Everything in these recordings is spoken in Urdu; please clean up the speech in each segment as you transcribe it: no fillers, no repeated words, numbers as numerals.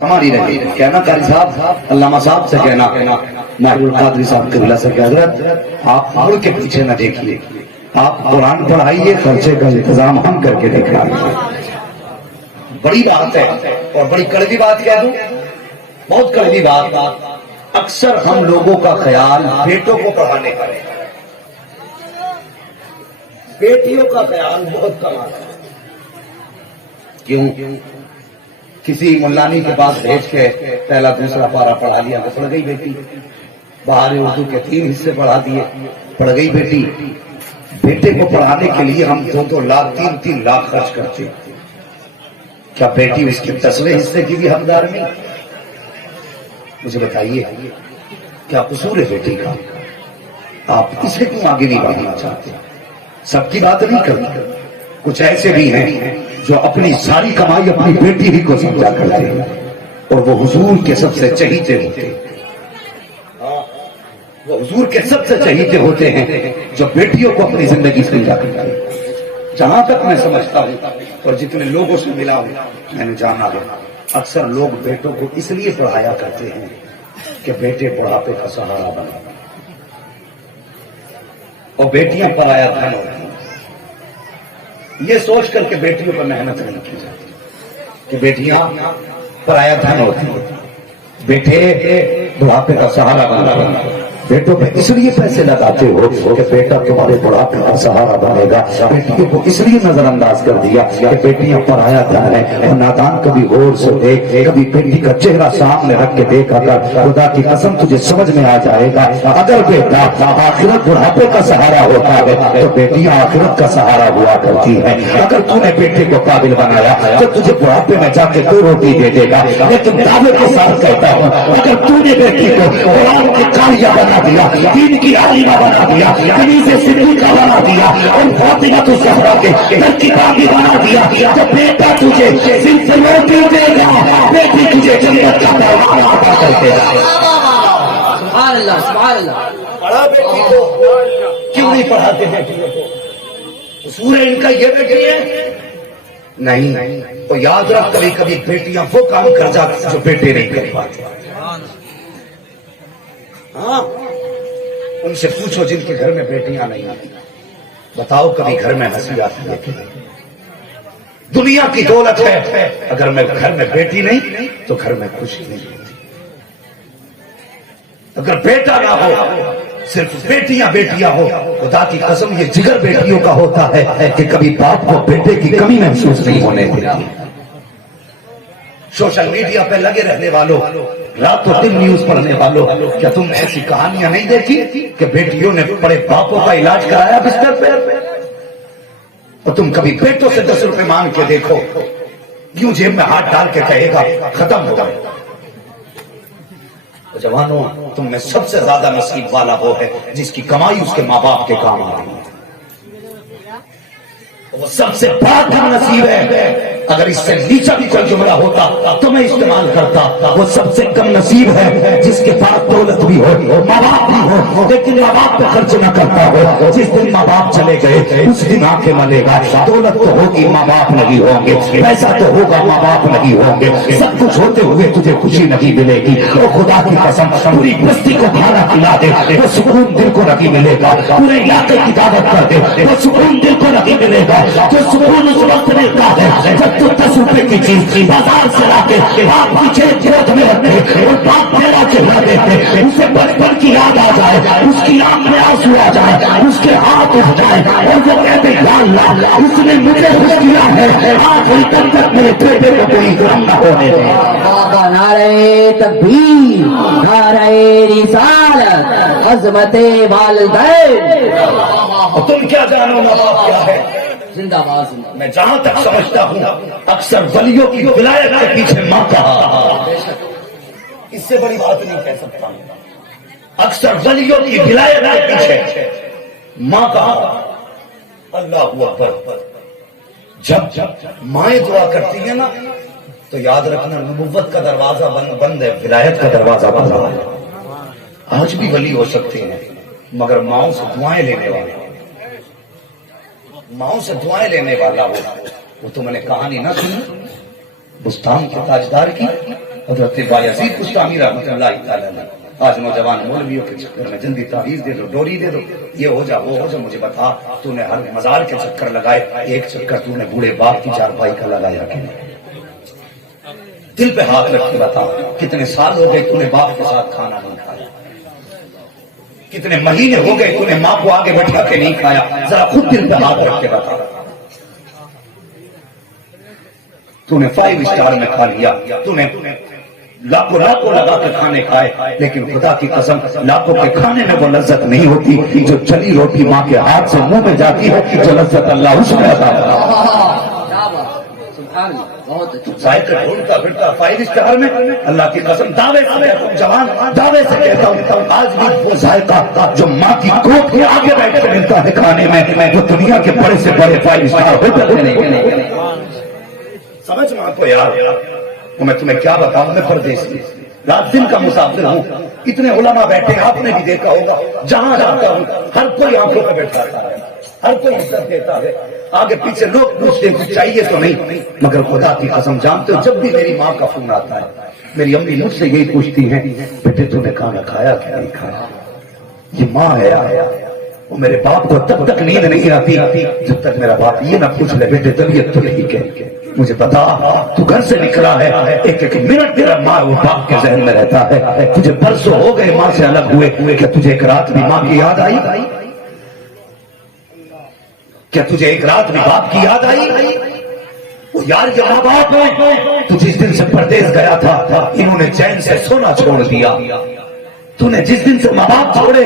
ہماری رہی کہنا قاری صاحب علامہ صاحب سے کہنا محبوب القادری صاحب قبلہ سے کہ حضرت آپ مڑ کے پیچھے نہ دیکھیے، آپ قرآن پڑھائیے، خرچے کا انتظام ہم کر کے دکھائیں۔ بڑی بات ہے اور بڑی کڑوی بات کہہ دوں، بہت کڑوی بات، اکثر ہم لوگوں کا خیال بیٹوں کو پڑھانے کا ہے، بیٹیوں کا خیال بہت کم آتا ہے۔ کیوں؟ کسی ملانی کے پاس بھیج کے پہلا دوسرا پارا پڑھا لیا تو پڑھ گئی بیٹی، بہار اردو کے 3 حصے پڑھا دیے، پڑھ گئی بیٹی۔ بیٹے کو پڑھانے کے لیے ہم 2-2 لاکھ 3-3 لاکھ خرچ کرتے، کیا بیٹی اس کے 10ویں حصے کی بھی حقدار نہیں؟ مجھے بتائیے کیا قصور ہے بیٹی کا؟ آپ اسے کیوں آگے نہیں بڑھانا چاہتے؟ سب کی بات نہیں کرتے، کچھ ایسے بھی ہیں جو اپنی ساری کمائی اپنی بیٹی ہی کو سمجھا کرتے ہیں اور وہ حضور کے سب سے چہیتے ہوتے ہیں، وہ حضور کے سب سے چہیتے ہوتے ہیں جو بیٹیوں کو اپنی زندگی سمجھا کرتے ہیں۔ جہاں تک میں سمجھتا ہوں اور جتنے لوگوں سے ملا ہوں میں نے جانا ہے، اکثر لوگ بیٹوں کو اس لیے پڑھایا کرتے ہیں کہ بیٹے بڑھاپے کا سہارا بنا اور بیٹیاں پرایا دھن ہوتی ہیں، یہ سوچ کر کے بیٹیوں پر محنت نہیں کی جاتی کہ بیٹیاں پرایا دھن ہوتی ہیں، بیٹے بڑھاپے کا سہارا بنا۔ بیٹوں پہ اس لیے پیسے لگاتے ہو کہ بیٹا تمہارے بڑھاپے کا سہارا بنے گا، بیٹیوں کو اس لیے نظر انداز کر دیا کہ بیٹیاں پرایا دھن ہے۔ اور نادان کبھی غور سے دیکھ، کبھی بیٹی کا چہرہ سامنے رکھ کے دیکھا کر، خدا کی قسم تجھے سمجھ میں آ جائے گا اگر بیٹا آخرت بڑھاپے کا سہارا ہوتا ہے تو بیٹیاں آخرت کا سہارا ہوا کرتی ہیں۔ اگر تو نے بیٹے کو قابل بنایا تو تجھے بڑھاپے میں جا کے 2 روٹی دے دے گا، لیکن دعوے کے ساتھ کہتا ہوں اگر تو نے بیٹی کو قرآن کی قاریہ بنا دیا، دین کی عالمہ بنا دیا، کنیز صدیقہ بنا دیا اور فاطمہ الزہرا کے گھر کی باغی بنا دیا تو بیٹا تجھے صرف روٹی دے گا، بیٹی تجھے جنت کا دروازہ عطا کر دے گا۔ سبحان اللہ سبحان اللہ۔ پڑھا بیٹی کو، کیوں نہیں پڑھاتے بیٹیوں کو؟ قصور ہے ان کا یہ بیٹی ہے؟ نہیں، تو یاد رکھ کبھی کبھی بیٹیاں وہ کام کر جاتی جو بیٹے نہیں کر پاتے۔ ہاں، ان سے پوچھو جن کے گھر میں بیٹیاں نہیں آتی، بتاؤ کبھی گھر میں ہنسی آتی ہے کہ نہیں؟ دنیا کی دولت ہے، اگر میں گھر میں بیٹی نہیں تو گھر میں خوشی نہیں ہوتی۔ اگر بیٹا نہ ہو، صرف بیٹیاں ہو، خدا کی قسم یہ جگر بیٹیوں کا ہوتا ہے کہ کبھی باپ کو بیٹے کی کمی محسوس نہیں ہونے دیتی۔ سوشل میڈیا پہ لگے رہنے والوں، رات و دن نیوز پڑھنے والوں، کیا تم ایسی کہانیاں نہیں دیکھی کہ بیٹیوں نے بڑے باپوں کا علاج کرایا بستر پہ؟ اور تم کبھی بیٹوں سے 10 روپے مانگ کے دیکھو، یوں جیب میں ہاتھ ڈال کے کہے گا ختم ہو گئے۔ جوانوں، تم میں سب سے زیادہ نصیب والا وہ ہے جس کی کمائی اس کے ماں باپ کے کام آ رہی ہے، وہ سب سے بڑا کم نصیب ہے۔ اگر اس سے نیچا بھی کوئی جملہ ہوتا تو میں استعمال کرتا، وہ سب سے کم نصیب ہے جس کے پاس دولت بھی ہو، ماں باپ بھی ہو، لیکن ماں باپ پہ خرچ نہ کرتا ہو۔ جس دن ماں باپ چلے گئے اس دن آنکھیں ملے گا، دولت تو ہوگی ماں باپ نہیں ہوں گے، پیسہ تو ہوگا ماں باپ نہیں ہوں گے، سب کچھ ہوتے ہوئے تجھے خوشی نہیں ملے گی۔ اور خدا کی قسم پوری بستی کو کھانا کھلا دے وہ سکون دل کو نہیں ملے گا، پورے علاقے کی دعوت کر دے وہ سکون دل کو نہیں ملے گا۔ جو سکون اس وقت ملتا ہے جب تو 10 روپے کی چیز بازار سے لا کے باپ پیچھے گود میں رکھتے اور باپ میرا چہرہ دیکھتے، اسے بچپن کی یاد آ جائے، اس کی آنکھ میں آنسو آ جائے، اس کے ہاتھ اٹھ جائے اور وہ کہتے یا اللہ اس نے مجھے خوش کیا ہے، آخری تک میرے بیٹے کو کوئی غم نہ ہونے دے۔ بابا نعرہ تکبیر، نعرہ رسالت، عظمت والدین۔ اور تم کیا جانو ماں باپ کیا ہے؟ زندہ باد زندہ باد۔ میں جہاں تک سمجھتا ہوں اکثر ولیوں کی ولایت کے پیچھے ماں کہا، اس سے بڑی بات نہیں کہہ سکتا ہوں۔ اکثر ولیوں کی ولایت کے پیچھے ماں کہا۔ اللہ اکبر، جب مائیں دعا کرتی ہیں نا تو یاد رکھنا نبوت کا دروازہ بند ہے، ولایت کا دروازہ بند ہے۔ آج بھی ولی ہو سکتے ہیں مگر ماؤں سے دعائیں لینے والے، ماؤں سے دعائیں لینے والا ہو۔ وہ تو میں نے کہانی نہ سنی بستان کے تاجدار کی، حضرت بایزید بستامی رحمۃ اللہ تعالی علیہ آج نوجوان مولویوں کے چکر میں جلدی تعویذ دے دو، ڈوری دے دو، یہ ہو جا وہ ہو جا، مجھے بتا تو نے ہر مزار کے چکر لگائے، ایک چکر تو نے بوڑھے باپ کی چارپائی کا لگایا کہ نہیں؟ دل پہ ہاتھ رکھ کے بتا کتنے سال ہو گئے تو نے باپ کے ساتھ کھانا نہیں کھایا، کتنے مہینے ہو گئے تو نے ماں کو آگے بٹھا کے نہیں کھایا، ذرا خود دل پہ ہاتھ رکھ کے بتا۔ تو نے 5 اسٹار میں کھا لیا، تو نے لاکھوں لگا کے کھانے کھائے، لیکن خدا کی قسم لاکھوں کے کھانے میں وہ لذت نہیں ہوتی جو چلی روٹی ماں کے ہاتھ سے منہ میں جاتی ہے، جو لذت اللہ اس میں عطا کرتا ہے۔ بہت اچھا ذائقہ ڈھونڈتا پھرتا 5 اسٹار میں، اللہ کی قسم دعوے سے کہتا ہوں، جوان دعوے سے کہتا ہوں، آج بھی وہ ذائقہ جو ماں کی گود کے آگے بیٹھ کے ملتا ہے کھانے میں، وہ دنیا کے بڑے سے بڑے 5 اسٹار ہوٹل میں نہیں۔ سمجھ ماں کو یار، میں تمہیں کیا بتاؤں، میں پردیسی رات دن کا مسافر ہوں، اتنے علماء بیٹھے آپ نے بھی دیکھا ہوگا، جہاں جاتا ہوں ہر کوئی آنکھوں پہ بیٹھا ہے، ہر کوئی عزت دیتا ہے، آگے پیچھے لوگ پوچھتے ہیں کچھ چاہیے تو نہیں، مگر خدا کی قسم جانتے ہو جب بھی میری ماں کا فون آتا ہے میری امی مجھ سے یہی پوچھتی ہیں بیٹے تو نے کھانا کھایا کہ نہیں کھایا؟ یہ ماں ہے، وہ میرے باپ کو تب تک نیند نہیں آتی جب تک میرا باپ یہ نہ پوچھ لے بیٹے طبیعت تو ٹھیک ہے، مجھے بتا تو گھر سے نکلا ہے، ایک ایک منٹ تیرا ماں وہ باپ کے ذہن میں رہتا ہے، تجھے برسوں ہو گئے ماں سے الگ ہوئے، کیا تجھے ایک رات بھی ماں کی یاد آئی؟ کیا تجھے ایک رات بھی باپ کی یاد آئی؟ وہ یار یہ ماں باپ ہے، تو جس دن سے پردیس گیا تھا انہوں نے چین سے سونا چھوڑ دیا، تو نے جس دن سے ماں باپ چھوڑے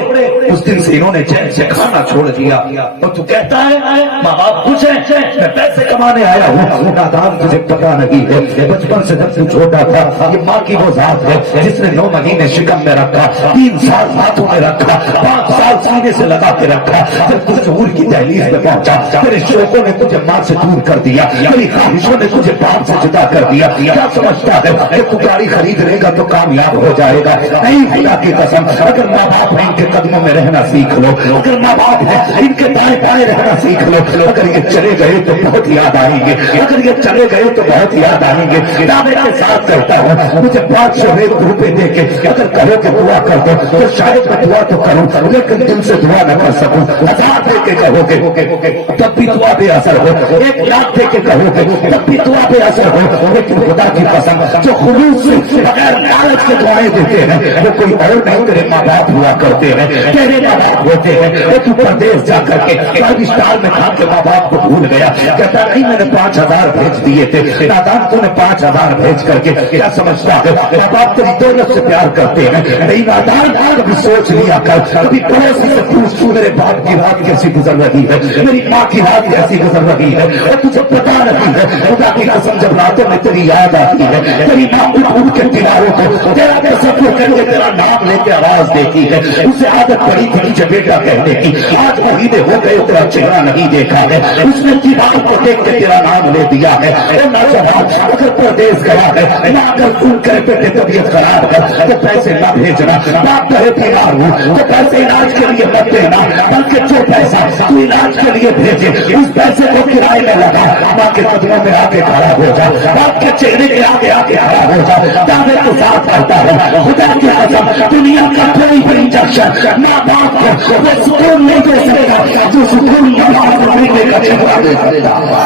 اس دن سے انہوں نے چین سے کھانا چھوڑ دیا، اور تو کہتا ہے ماں باپ کچھ ہے، میں پیسے کمانے آیا ہوں، نادان تجھے پتا نہیں ہے بچپن سے جب تو چھوٹا تھا یہ ماں کی وہ ذات ہے جس نے 9 مہینے شکم میں رکھا، 3 سال ہاتھوں میں رکھا، 5 سال سینے سے لگا کے رکھا، جب تو شعور کی دہلیز میں پہنچا تیرے شوقوں نے تجھے ماں سے دور کر دیا، تیری خواہشوں نے تجھے باپ سے جدا کر دیا، کیا سمجھتا ہے کہ تو گاڑی خرید لے گا تو کامیاب ہو جائے گا؟ نہیں، خدا کی قسم اگر ماں باپ ہیں ان کے قدموں میں رہنا سیکھ لو، اگر ماں باپ ہیں ان کے دائیں بائیں رہنا سیکھ لو، اگر یہ چلے گئے تو بہت یاد آئیں گے، اگر یہ چلے گئے تو بہت یاد آئیں گے، دعوے کے ساتھ کہتا ہوں مجھے 500 روپے دے کے اگر کہو کہ دعا کر دو تو شاید میں دعا تو کروں لیکن دل سے دعا نہ کر سکوں، 1000 دے کے کہو گے تب بھی دعا بے اثر ہو، 1 لاکھ دے کے کہو گے تب بھی دعا بے اثر ہو، لیکن خدا کی قسم جو خلوص سے بغیر لالچ سے دعائیں دیتے ہیں وہ کوئی اور نہیں تیرے ماں باپ ہوا کرتے ہیں، تیرے ماں باپ ہوتے ہیں، تو پردیس جا کر کے 5 اسٹار میں کھا کے ماں باپ کو بھول گیا، کہتا نہیں میں نے 5000 بھیج دیے تھے، نادان تو نے 5000 بھیج کر کے کیا سمجھتا ہے ماں باپ تیری دولت سے پیار کرتے ہیں، نہیں نادان کبھی سوچ لیا کر، کبھی پڑوسی سے پوچھ تو میرے باپ کی رات کیسی گزر رہی ہے، میری ماں کی رات کیسی گزر رہی ہے، اور تجھے پتا نہیں ہے خدا کی قسم جب راتوں میں تیری یاد آتی ہے تیری ماں اٹھ کے تلاوت کو تیرا تصور کر کے تیرا نام لے کے آواز دیتی ہے، اسے عادت پڑی تھی مجھے بیٹا کہنے کی، آج مہینے ہو گئے تیرا چہرہ نہیں دیکھا ہے، اس نے دیوار کو دیکھ کے تیرا نام لے دیا ہے، نوجوان اگر پردیس گیا ہے نہ اگر فون کرے بیٹے طبیعت خراب ہے تو پیسے نہ بھیجنا، باپ کہے بیمار ہوں تو پیسے علاج کے لیے مت دینا، بلکہ جو پیسہ تو علاج کے لیے بھیجے اس پیسے کو کرائے میں لگا، ماں کے قدموں میں آ کے کھڑا ہو جا، باپ کے چہرے کے آگے آ کے کھڑا ہو جا، دعوے کو ساتھ کرتا ہے خدا کی قسم دنیا کا کوئی بھی انجیکشن ماں باپ کو وہ سکون نہیں دے سکتا جو سکون ماں باپ کو نہیں دے سکتا۔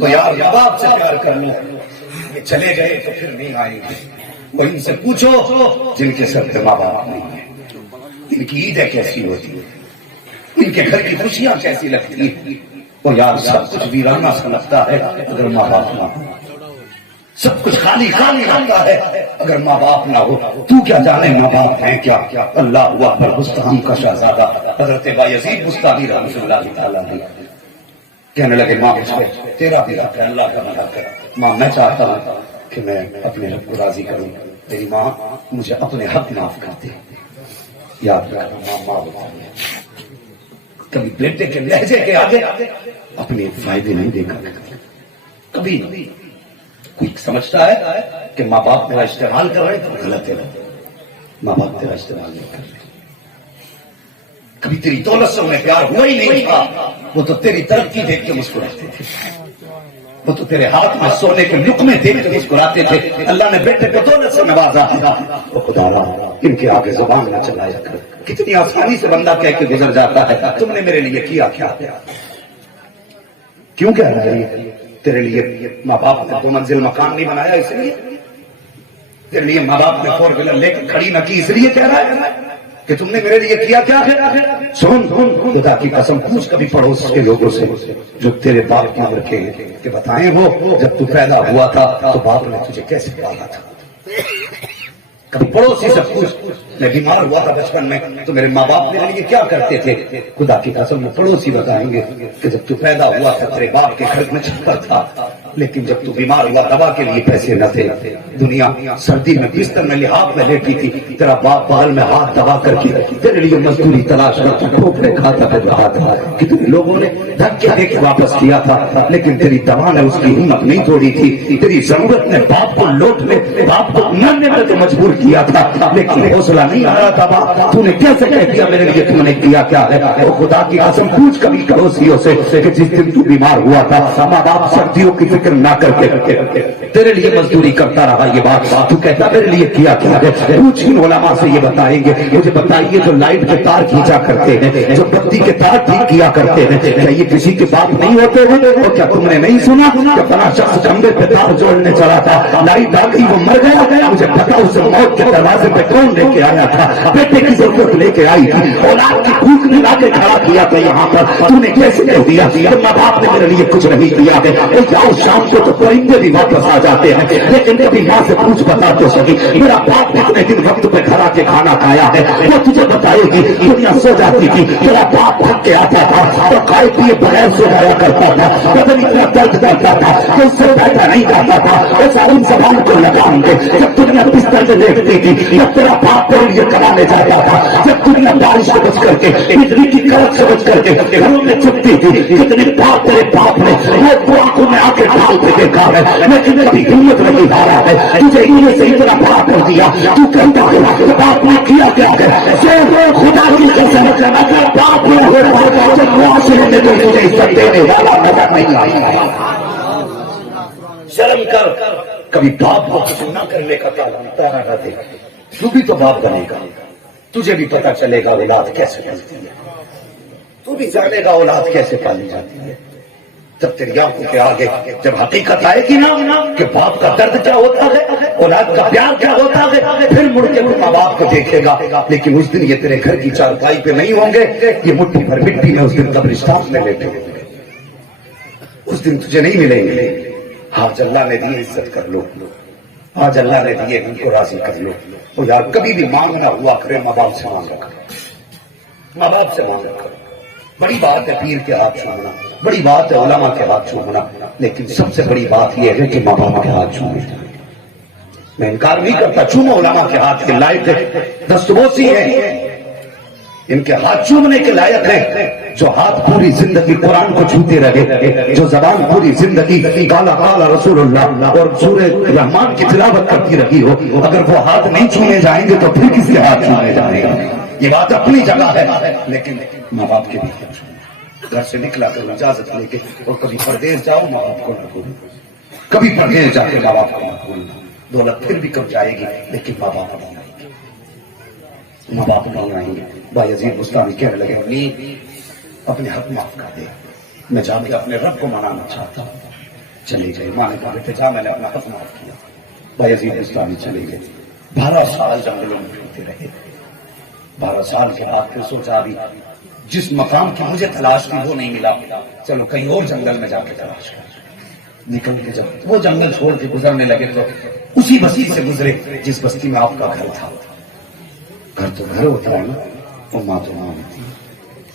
تو یار باپ سے پیار کر لو، یہ چلے گئے تو پھر نہیں آئیں گے، وہ ان سے پوچھو جن کے سر پہ ماں باپ نہیں ہے، ان کی عیدیں کیسی ہوتی ہے، ان کے گھر کی خوشیاں کیسی لگتی ہیں، وہ یار سب کچھ ویرانہ سا لگتا ہے اگر ماں باپ نہ ہو، سب کچھ خالی خالی لگتا ہے اگر ماں باپ نہ ہو، تو کیا جانے ماں باپ ہیں کیا، اللہ ہوا پر بستان کا شہزادہ حضرت بایزید بستانی رحمۃ اللہ تعالیٰ علیہ کہنے لگے ماں تیرا بھی حق ہے، اللہ کا حق ہے، ماں میں چاہتا ہوں کہ میں اپنے رب کو راضی کروں، تیری ماں مجھے اپنے حق معاف کرتی، یاد رکھنا ماں ہوتا ہے کبھی بیٹے کے لہجے کے آگے اپنے فائدے نہیں دیکھا، کبھی کوئی سمجھتا ہے کہ ماں باپ میرا استعمال کر رہے تو غلط ہے، ماں باپ تیرا استعمال نہیں کر رہے، کبھی تیری دولت سے انہیں پیار ہوا ہی نہیں تھا، وہ تو تیری ترقی دیکھ کے مسکراتے تھے، وہ تو تیرے ہاتھ میں سونے کے لقمے دیکھ کے مسکراتے تھے. اللہ نے بیٹے کو دولت سے نوازا. وہ خدا ان کے آگے زبان نہ چلایا کر. کتنی آسانی سے بندہ کہہ کے گزر جاتا ہے تم نے میرے لیے کیا کیا. کیوں کہہ رہا ہے؟ تیرے لیے ماں باپ نے 2 منزل مکان نہیں بنایا اس لیے؟ تیرے لیے ماں باپ نے 4 ویلر لے کے کھڑی نہ کی اس لیے کہہ رہا ہے کہ تم نے میرے لیے کیا کیا. سن خدا کی قسم پوچھ کبھی پڑوس کے لوگوں سے جو تیرے باپ کی عمر کے کہ بتائیں وہ جب تو پیدا ہوا تھا تو باپ نے تجھے کیسے پالا تھا. کبھی پڑوسی سے پوچھ میں بیمار ہوا تھا بچپن میں تو میرے ماں باپ میرے لیے کیا کرتے تھے. خدا کی قسم میں پڑوسی بتائیں گے کہ جب تو پیدا ہوا تھا تیرے باپ کے گھر میں چھپر تھا لیکن جب تو بیمار ہوا دوا کے لیے پیسے نہ تھے. دنیا سردی میں بستر میں لحاف میں لیٹی تھی تیرا باپ بال میں ہاتھ دبا کر کے تیرے لیے مزدوری تلاش کر کھوپڑے کھاتا پھر رہا تھا. کتنے لوگوں نے دھکے دے کے واپس کیا تھا لیکن تیری دوا نے اس کی ہمت نہیں توڑی تھی. تیری ضرورت نے باپ کو لوٹنے باپ کو مرنے میں تو مجبور کیا تھا لیکن حوصلہ نہیں آ رہا تھا. باپ تو نے کیسے کہہ دیا میرے لیے تم نے کیا کیا ہے. اور خدا کی قسم پوچھ کبھی پڑوسیوں سے کہ جس دن تو بیمار ہوا تھا ماں باپ سردیوں کی فکر نہ کر کے تیرے لیے مزدوری کرتا رہا. یہ بات تو کہتا میرے لیے کیا کیا ہے. پوچھ ان علماء سے یہ بتائیں گے مجھے بتائیے جو لائٹ کے تار کھینچا کرتے ہیں جو بتی کے تار ٹھیک کیا کرتے ہیں کیا یہ کسی کے باپ نہیں ہوتے ہیں؟ اور کیا تم نے نہیں سنا کہ فلاں شخص کمرے پہ تار جوڑنے چلا تھا لائٹ آ گئی وہ مر گیا. مجھے پتا اسے موت کے دروازے پہ کون لے کے آیا تھا. بیٹے کی ضرورت لے کے آئی تھی اولاد کی بھوک ملا کے کھڑا کیا تھا یہاں پر تم نے کیسے کہہ دیا ماں باپ نے میرے لیے کچھ نہیں کیا ہے. جاؤ شام کو تو پرندے بھی واپس آ جاتے ہیں لیکن کبھی ماں سے پوچھ بتا تو سکی میرا باپ کتنے دن وقت پہ کھڑا کے کھانا کھایا ہے. وہ تجھے بتائے گی دنیا سو جاتی تھی تیرا باپ تھک کے آتا تھا اور کھائے پیے بغیر سو جایا کرتا تھا. بدن اتنا درد کرتا تھا کہ اس سے بیٹھا نہیں جاتا تھا. ایسا ان زبان کو لگاؤں گے جب دنیا بستر سے دیکھتی تھی جب تیرا باپ تیرے لیے کرانے جاتا تھا جب دنیا بارش سے بچ کر کے بجلی کی کڑک سے بچ کر کے گھروں میں چھپتی تھی کتنے باپ تیرے باپ نے وہ آنکھوں میں آ کے ڈال کے دیکھا ہے لیکن کبھی ہمت نہیں آ رہا ہے. تجھے انہیں سے اتنا بڑا کر دیا تو کہتا ہے باپ نے کیا کیا ہے. خدا کی قسم اگر باپ نے معاشرے میں تو تجھے عزت دینے والا نظر نہیں آئی. شرم کر کبھی باپ کو کچھ نہ کرنے کا تارا نہ دے. تو بھی تو باپ بنے گا تجھے بھی پتا چلے گا اولاد کیسے پلتی ہے. تو بھی جانے گا اولاد کیسے پالی جاتی ہے. جب تیری آنکھوں کے آگے جب حقیقت آئے گی نا کہ باپ کا درد کیا ہوتا ہے اولاد کا پیار کیا ہوتا ہے پھر مڑ کے ماں باپ کو دیکھے گا. لیکن اس دن یہ تیرے گھر کی چارپائی پہ نہیں ہوں گے یہ مٹھی بھر مٹی میں اس دن قبرستان میں لیٹے ہوں گے. اس دن تجھے نہیں ملیں گے. آج اللہ نے دی عزت کر لو آج اللہ نے دیے ان کو راضی کر لو. وہ یار کبھی بھی مانگنا ہوا کرے ماں باپ سے مانگا کرو ماں باپ سے مانگا کرو. بڑی بات ہے پیر کے ہاتھ چھوڑنا بڑی بات ہے علماء کے ہاتھ چھوڑنا لیکن سب سے بڑی بات یہ ہے کہ ماں باپ کے ہاتھ چھوڑے. میں انکار نہیں کرتا چومو علماء کے ہاتھ کے لائق ہے دستبوسی ہے ان کے ہاتھ چومنے کے لائق ہے جو ہاتھ پوری زندگی قرآن کو چھوتے رہے جو زبان پوری زندگی کالا کالا رسول اللہ اور سورہ رحمان کی تلاوت کرتی رہی ہو. اگر وہ ہاتھ نہیں چھونے جائیں گے تو پھر کسی ہاتھ چھونے جائیں گے. یہ بات اپنی جگہ ہے لیکن ماں باپ کے بھی گھر سے نکلا کر اجازت لے کے اور کبھی پردیس جاؤ ماں باپ کو نہ بھولو. کبھی پردیس جا کے ماں باپ کو نہ بھولنا. دولت پھر بھی کم جائے گی لیکن ماں باپ نہیں آئیں گے. ماں باپ نہیں آئیں گے. بایزید بستانی کہنے لگے امید اپنے حق معاف کر دے میں جا کے اپنے رب کو منانا چاہتا ہوں. چلے گئے ماں نے کہا بیٹے جا میں نے اپنا حق معاف کیا. بایزید بستانی چلے گئے. 12 سال جنگلوں میں ڈھونڈتے رہے. 12 سال کے بعد پھر سوچا بھی جس مقام کی مجھے تلاش تھی وہ نہیں ملا چلو کہیں اور جنگل میں جا کے تلاش کر. نکل کے جب وہ جنگل چھوڑ کے گزرنے لگے تو اسی بستی سے گزرے جس بستی میں آپ کا گھر تھا. گھر تو گھر ہوتا ہے نا اور ماں تو ماں ہوتی.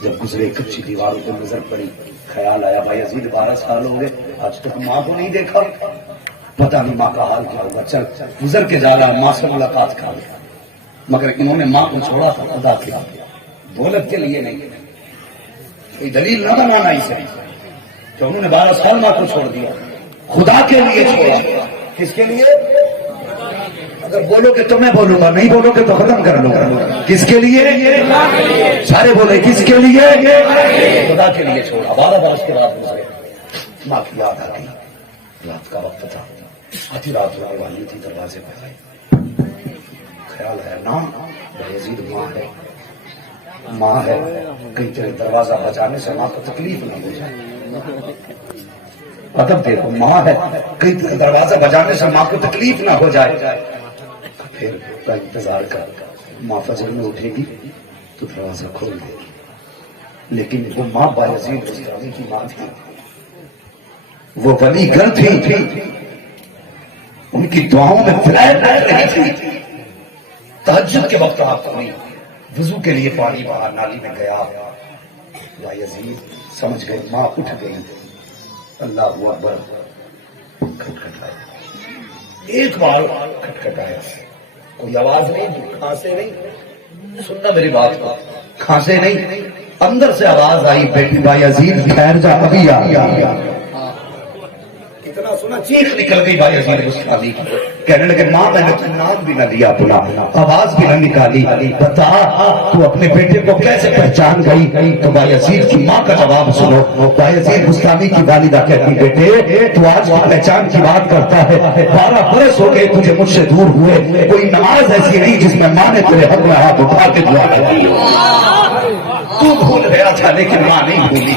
جب گزرے کچی دیواروں پہ نظر پڑی خیال آیا بھائی عزیز 12 سال ہو گئے آج تک ماں کو نہیں دیکھا پتہ نہیں ماں کا حال کیا ہوگا. چل گزر کے جانا ماں سے ملاقات کر لیا مگر انہوں نے ماں کو چھوڑا تھا خدا کے دولت کے لیے نہیں. کوئی دلیل نہ بنانا اسے کہ انہوں نے 12 سال ماں کو چھوڑ دیا خدا کے لیے چھوڑا. کس کے لیے؟ اگر بولو گے تو میں بولوں گا نہیں بولو گے تو ختم کر لوں گا. کس کے لیے؟ سارے بولے کس کے لیے؟ خدا کے لیے چھوڑا. 12 برس کے بعد گزرے ماں کی یاد آ گئی رات کا وقت تھا، آدھی رات ہونے والی تھی، دروازے پہ آئی، خیال ہے نام یزید ماں ہے کہیں تیرے دروازہ بجانے سے ماں کو تکلیف نہ ہو جائے. ادب دیکھو، ماں ہے کہیں تیرے دروازہ بجانے سے ماں کو تکلیف نہ ہو جائے. پھر کا انتظار کر، ماں فجر میں اٹھے گی تو دروازہ کھول دے گی. لیکن وہ ماں بایزید بستانی کی ماں تھی، وہ ولی گر تھی، ان کی دعاؤں میں فلائٹ بیٹھ رہی تھی. تہجد کے وقت آپ کو نہیں، وضو کے لیے پانی باہر نالی میں گیا، بایزید سمجھ گئے ماں اٹھ گئی. اللہ اکبر، کھٹکھٹایا، ایک بار کھٹکھٹایا، کوئی آواز نہیں، کھانسے نہیں، سننا میری بات کو، کھانسے نہیں، اندر سے آواز آئی، بیٹی بایزید ٹھہر جا، ابھی آ. اتنا سنا چیخ نکل گئی بایزید بستانی کی، کہنے لگے ماں میں نے تو نام بھی نہ لیا اپنا، آواز بھی نہ نکالی، بتا تو اپنے بیٹے کو کیسے پہچان گئی؟ تو بایزید کی ماں کا جواب سنو. بایزید بستانی کی والدہ کہتی بیٹے تو آج کی پہچان کی بات کرتا ہے، 12 برس ہو گئے تجھے مجھ سے دور ہوئے، کوئی نماز ایسی نہیں جس میں ماں نے تیرے حق میں ہاتھ اٹھا کے دعا کی. تو بھول گیا تھا لیکن ماں نہیں بھولی.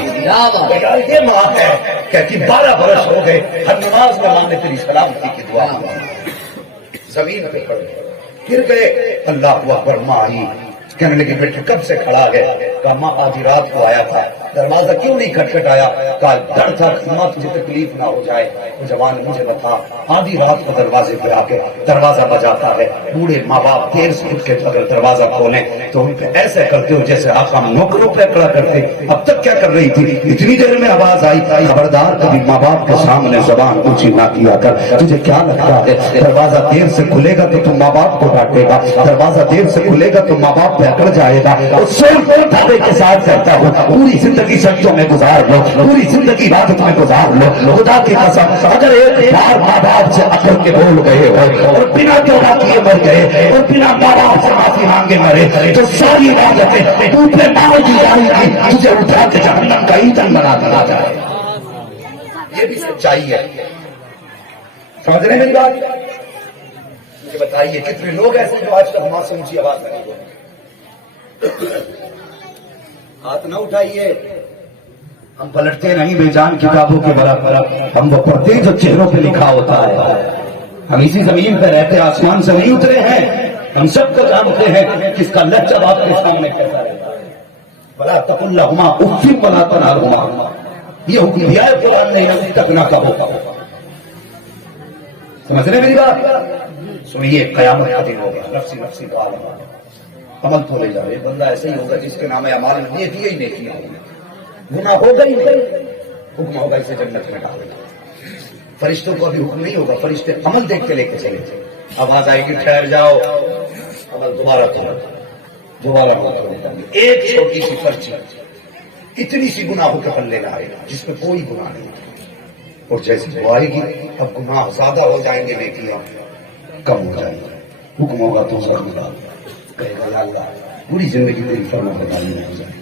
یہ ماں ہے کہتی 12 برس ہو گئے، ہر نماز میں ماں نے تیری سلامتی کی دعا کی. زمین پہ پڑ گئے، گر گئے. اللہ اکبر، ماں آئی، کہنے لگی بیٹے کب سے کھڑا گئے؟ کہا ماں آدھی رات کو آیا تھا، دروازہ کیوں نہیں کھٹکھٹایا؟ کہا ڈر تھا ماں تجھے تکلیف نہ ہو جائے. جوان مجھے بتا، آدھی رات کو دروازے پہ آ کے دروازہ بجاتا ہے، بوڑھے ماں باپ دیر سے اٹھ کے اگر دروازہ کھولیں تو ان پہ ایسے کرتے ہو جیسے آقا نوکروں پہ کھڑا کرتے. اب تک کیا کر رہی تھی؟ اتنی دیر میں آواز آئی، خبردار کبھی ماں باپ کے سامنے زبان اونچی نہ کیا کر. تجھے کیا لگتا ہے دروازہ دیر سے کھلے گا تو تم ماں باپ کو ڈانٹے گا؟ دروازہ دیر سے کھلے گا تو ماں باپ پہ اکڑ جائے گا. اور سوچ دھاڑے کے ساتھ کہتا ہوں، پوری زندگی سجدوں میں گزار لو، پوری زندگی عبادت میں گزار لو. خدا کی قسم اگر ایک بار ماں باپ سے اکڑ کے بول گئے ہو اور بنا توبہ کیے مر گئے اور بنا ماں باپ سے معافی مانگے مرے تو ساری عبادتیں تو پہ مار دی جائیں گی، تجھے اٹھا کے جہنم کا ایندھن بنا دیا جائے. یہ بھی سچائی ہے. سمجھ رہے ہیں میری بات؟ مجھے بتائیے کتنے لوگ ایسے جو آج تک ماں سے اونچی آواز نہیں بولے؟ ہاتھ نہ اٹھائیے. ہم پلٹتے نہیں بے جان کتابوں کے برابر، ہم وہ پڑھتے ہیں جو چہروں پہ لکھا ہوتا ہے. ہم اسی زمین پہ رہتے، آسمان سے نہیں اترے ہیں. ہم سب کو جانتے ہیں کس کا لہجہ آپ کے سامنے کیسا رہتا ہے. بلا تقل لہما اف ولا تنہرہما، یہ حکم دیا ہے قرآن نے، ابھی تک نہ کہو. سمجھ رہے میری بات؟ سنیے، قیامت کا دن ہوگا، نفسی نفسی کو عالم عمل تو لے جائے. بندہ ایسے ہی ہوگا جس کے نام اعمال نیکیاں ہی نیکیاں ہوگی، گناہ ہوگا ہی نہیں، حکم ہوگا اسے جنت میں ڈالے. فرشتوں کو ابھی حکم نہیں ہوگا، فرشتے عمل دیکھ کے لے کے چلے. آواز آئے گی ٹھہر جاؤ، عمل دوبارہ کرو، دوبارہ کرو. ایک چھوٹی سی پرچی اتنی سی گناہوں کے پلے نہ آئے گا جس میں کوئی گناہ نہیں. اور جیسے وہ آئے گی اب گناہ زیادہ ہو جائیں گے، نیکیاں کم ہو جائیں گے. حکم ہوگا تو سب گناہ کہے گا یا اللہ پوری زندگی تیری فرما برداری میں ہو جائے.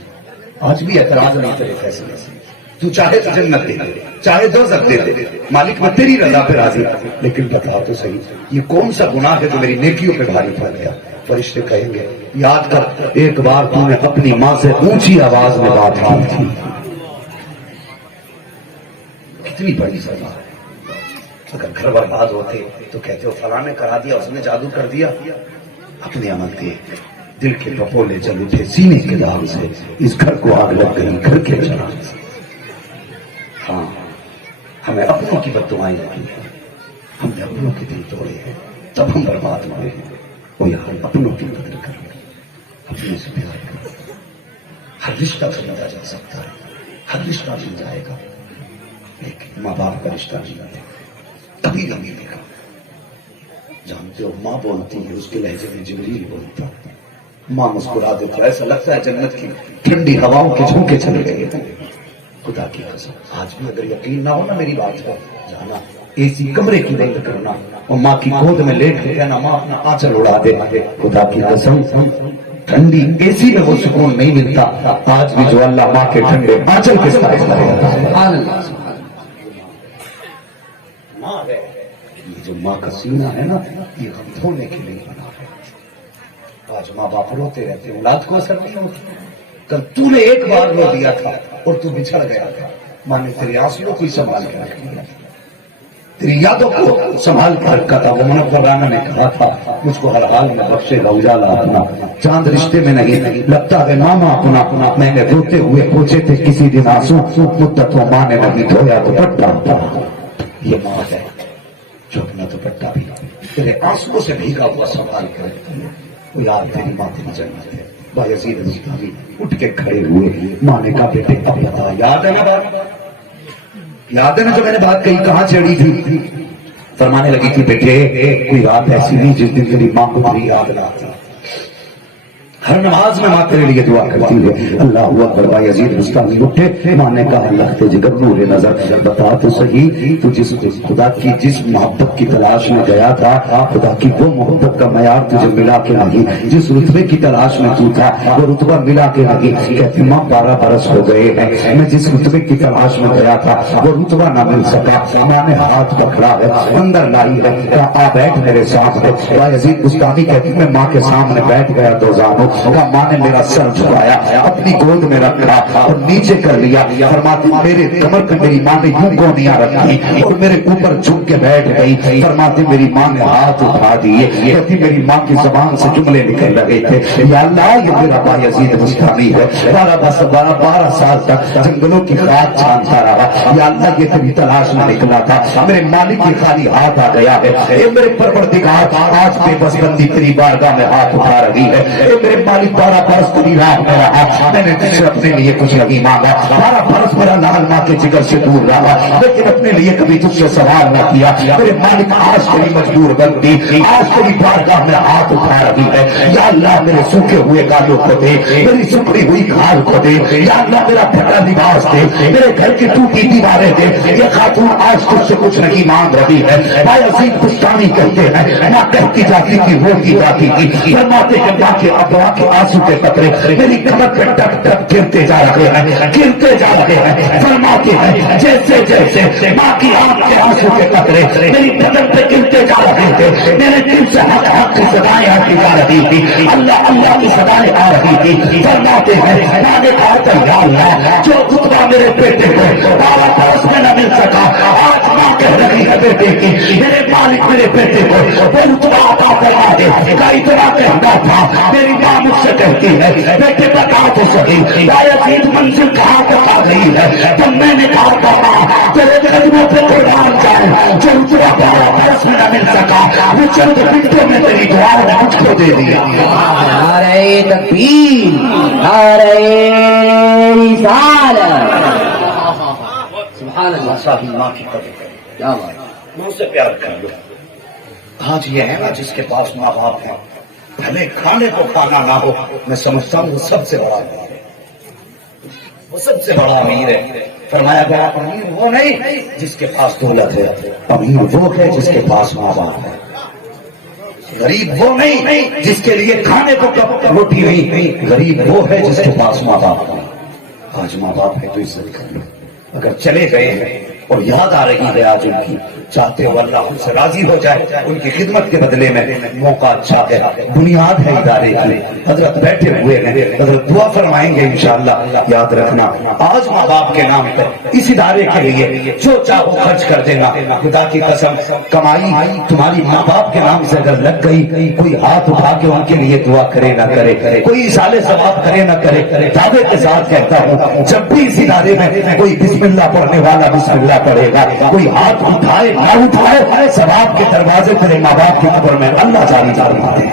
آج بھی اعتراض نہیں تیرے فیصلے سے، تو چاہے تو جنت دے دے، چاہے دوزخ دے دے، مالک میں تیری رضا پہ راضی. لیکن بتا تو صحیح یہ کون سا گناہ ہے جو میری نیکیوں پہ بھاری پڑ گیا؟ فرشتے کہیں گے یاد کر ایک بار تو نے اپنی ماں سے اونچی آواز میں بات کی تھی. کتنی بڑی سزا ہے. اگر گھر برباد ہوتے تو کہتے ہو فلاں نے کرا دیا، اس نے جادو کر دیا. اپنے عمل دیکھ، دل کے پپولے جل اٹھے سینے کے داغ سے، اس گھر کو آگ لگ گئی گھر کے چراغ سے. ہاں ہمیں اپنوں کی بددعائیں لگی ہیں، ہم نے اپنوں کے دل توڑے ہیں، تب ہم برباد ہوئے ہیں. وہ یہاں اپنوں کی قدر کریں، اپنے سے پیار کریں. ہر رشتہ خریدا جا سکتا ہے، ہر رشتہ مل جائے گا، لیکن ماں باپ کا رشتہ نہیں ملے گا، کبھی نہ ملے گا. جانتے ہو ماں بولتی ہے اس کے لہجے میں جبریل بولتا ہے. ماں مسکرا دیتی ہے، ایسا لگتا ہے جنت کی ٹھنڈی ہواؤں کے جھونکے چلے گئے. خدا کی قسم آج بھی اگر یقین نہ ہو نا میری بات پر، جانا اے سی کمرے کی بند کرنا اور ماں کی گود میں لیٹ کے کہنا ماں اپنا آنچل اڑا دے. خدا کی قسم ٹھنڈی اے سی میں وہ سکون نہیں ملتا آج بھی جو اللہ ماں کے ٹھنڈے آنچل کے ساتھ رہتا ہے. جو ماں کا سینہ ہے نا یہ غم دھونے کے لیے بنا ہے. آج ماں باپ روتے رہتے ہیں، اولاد کو اثر نہیں ہوتا. کل تو نے ایک بار رو دیا تھا اور تو بچھڑ گیا تھا، ماں نے تیرے آنسوؤں کو سنبھال کے رکھ لیا، تیری یادوں کو سنبھال کے رکھا تھا. وہ منت مولانا نے کہا تھا مجھ کو ہر حال میں بخشے گا اجالا اپنا، چاند رشتے میں نہیں لگتا ہے ماما اپنا. میں نے روتے ہوئے پوچھے تھے کسی دن آنسو، مدتوں ماں نے نہیں دھویا دوپٹہ. یہ ماں ہے جو اپنا دوپٹہ بھی تیرے آنسوؤں سے بھیگا ہوا سنبھال کے رکھتی ہے. وہ یاد تیری ماں تیری جنت ہے. بایزید بستامی اٹھ کے کھڑے ہوئے، ماں نے کہا بیٹے اب بتا، یاد ہے نا بات، یاد ہے نا جو میں نے بات کہی کہاں چھیڑی تھی؟ فرمانے لگی کہ بیٹے کوئی رات ایسی نہیں جس دن تیری ماں کو بڑی یاد نہ آتی. ہر نماز میں ماں تیرے لیے دعا کرتی ہے. اللہ اکبر. بایزید بستامی اٹھے، ماں نے کہا اللہ کے جگر نور نظر بتا تو صحیح، تو جس خدا کی جس محبت کی تلاش میں گیا تھا، خدا کی وہ محبت کا معیار تجھے ملا کے نہیں، جس رتبے کی تلاش میں تو تھا وہ رتبہ ملا کے نہیں. کہتی ماں 12 برس ہو گئے ہیں، میں جس رتبے کی تلاش میں گیا تھا وہ رتبہ نہ مل سکا. ماں نے ہاتھ پکڑا ہے، اندر لائی ہے، کہا آ بیٹھ میرے سامنے. بایزید بستامی کہتی میں ماں کے سامنے بیٹھ گیا، دو زانوں ماں نے میرا سر جھکایا، اپنی گود میں رکھا اور نیچے کر لیا. فرماتی میرے کمر پہ میری ماں نے یوں گونیاں رکھی اور میرے اوپر جھک کے بیٹھ گئی. فرماتی میری ماں نے ہاتھ اٹھا دیے. کہتی میری ماں کی زبان سے جملے نکل رہے تھے، یا اللہ یہ میرا بایزید بستامی ہے، 12 سال تک جنگلوں کی خاک چھانتا رہا. یا اللہ یہ تیری تلاش میں نکلا تھا، میرے مالک کی خالی ہاتھ آ گیا ہے. اے میرے پروردگار آج بے بس بندی تیری بارگاہ میں ہاتھ اٹھا رہی ہے. اے میرے مالک 12 برس تیری راہ میں رہا، میں نے تجھ سے اپنے لیے کچھ نہیں مانگا. 12 برس میرا لال ماں کے جگر سے دور رہا، لیکن اپنے لیے کبھی تجھ سے سوال نہ کیا. میرے مالک آج تیری مجبور بندی آج تیری بارگاہ میں ہاتھ اٹھا رہی ہے. یا اللہ میرے سوکھے ہوئے گالوں کو دے، میری سکڑی ہوئی کھال کو دے. یا اللہ میرا پھٹا لباس دے، میرے گھر کی ٹوٹی دیواریں دے. یہ خاتون آج تجھ سے کچھ نہیں مانگ رہی ہے. بایزید بستامی کہتے ہیں ماں کہتی جاتی تھی روتی جاتی تھی. فرماتے ہیں ماں کے ابوا کے آنسو کے قطرے میری کمر پہ ٹک ٹک گرتے جا رہے ہیں، گرتے جا رہے ہیں. فرماتے ہیں جیسے جیسے ماں کی آنکھ کے آنسو کے قطرے میری بدن پہ گرتے جا رہے تھے، میرے دل سے حق حق کی صدائیں آتی جا رہی تھی، اللہ اللہ کی صدائیں آ رہی تھی. فرماتے ہیں ماں نے کہا تھا یا اللہ جو خطبہ میرے بیٹے کو 12 برس میں نہ مل سکا، آج ماں کہہ رہی ہے بیٹے کی میرے مالک میرے بیٹے کو وہ رتبہ عطا کروا دے. کا اتنا کہنا تھا میری ماں مجھ سے کہتی ہے بیٹے بتا تو صحیح بایزید منزل کہاں تک آ گئی ہے. جب میں نے کہا تھا تیرے قدموں پہ قربان جائے جو رتبہ 12 برس میں نہ مل سکا وہ چند منٹوں میں تیری دعا نے مجھ کو دے دیا. نعرہ تکبیر، نعرہ رسالت. سبحان اللہ. صاحب ماں کی قدر کرو، کیا بات، ماں سے پیار کر لو. آج یہ ہے نا جس کے پاس ماں باپ ہے، بھلے کھانے کو کھانا نہ ہو، میں سمجھتا ہوں وہ سب سے بڑا امیر ہے، وہ سب سے بڑا امیر ہے. فرمایا گیا امیر وہ نہیں جس کے پاس دولت ہے، امیر وہ ہے جس کے پاس ماں باپ ہے. غریب وہ نہیں جس کے لیے کھانے کو روٹی نہیں، غریب وہ ہے جس کے پاس ماں باپ ہے. آج ماں باپ ہے تو عزت کر لو. اگر چلے گئے ہیں اور یاد آ رہی ہے آج ان کی، چاہتے ہو اللہ ان سے راضی ہو جائے، ان کی خدمت کے بدلے میں موقع اچھا ہے، بنیاد ہے ادارے کی. حضرت بیٹھے ہوئے ہیں، حضرت دعا فرمائیں گے انشاءاللہ. یاد رکھنا آج ماں باپ کے نام پر اس ادارے کے لیے جو چاہو خرچ کر دینا. خدا کی قسم کمائی تمہاری ماں باپ کے نام سے اگر لگ گئی، کوئی ہاتھ اٹھا کے ان کے لیے دعا کرے نہ کرے، کوئی اصالے ثواب کرے نہ کرے، دعوے کے ساتھ کہتا ہوں جب بھی اس ادارے میں کوئی بسم اللہ پڑھنے والا بسم اللہ پڑھے گا، کوئی ہاتھ اٹھائے نہ اٹھائے، ثواب کے دروازے تیرے ماں باپ کی قبر میں اللہ جاری جاری ہے.